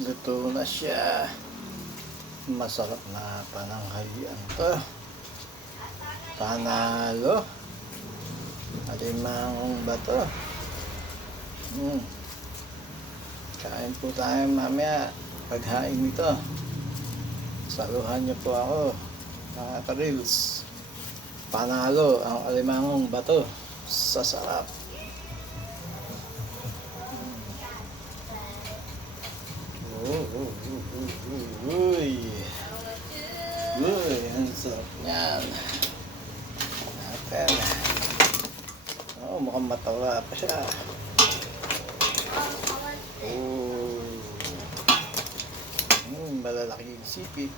luto na siya. Masarap na pananghalian to. Panalo. Alimangong bato. Kain po tayo mamaya. Paghain nito. Saluhan niyo po ako, mga ka-reels. Panalo ang alimangong bato sa sarap. Uy, ang sarap niyan. Natin. Mukhang matawa pa siya. Malalaking sipit.